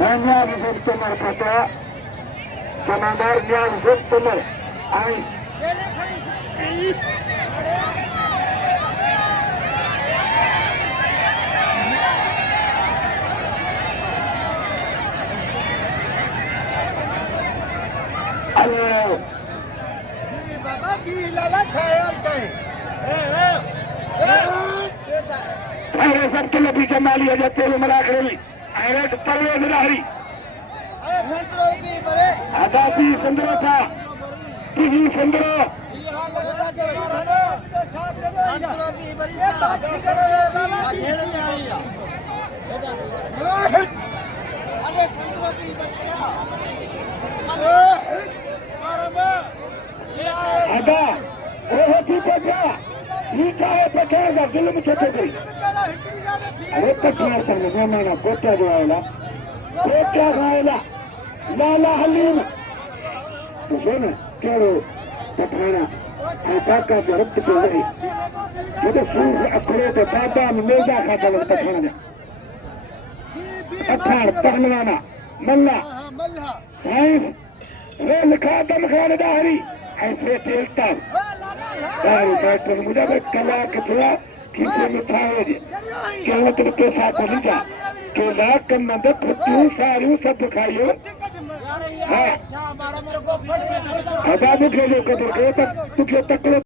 Hanya bisa benar kata sebenarnya benar. Ai. Ayo. Baba gila lah saya. Ayo सबके लिए जमाली है जब तेरे मरा करेगी अरे परवेज लाहरी आदासी संदरो था तुझी संदरो आदा ओह पीछे जा नीचा है पछाड़ दिल में छोटे गई अरे पछाड़ कर ले मैंने कोटा जो आएला लाला हलीम तो सुन केड़ो पठाना काका जो रक्त के गई मुझे सूर अखड़े तो बाबा में मेजा खाता लग पठाना पठान पहलवाना मल्ला साइंस रे लिखा दम खान दाहरी ऐसे तेलता दारू डॉक्टर मुझे कला कचरा किसी में था केवल तो साथ लिखा के लाख कम मदद तू सारू सब खाइयो हाँ आजाद खेलो कदर तक तू क्यों तक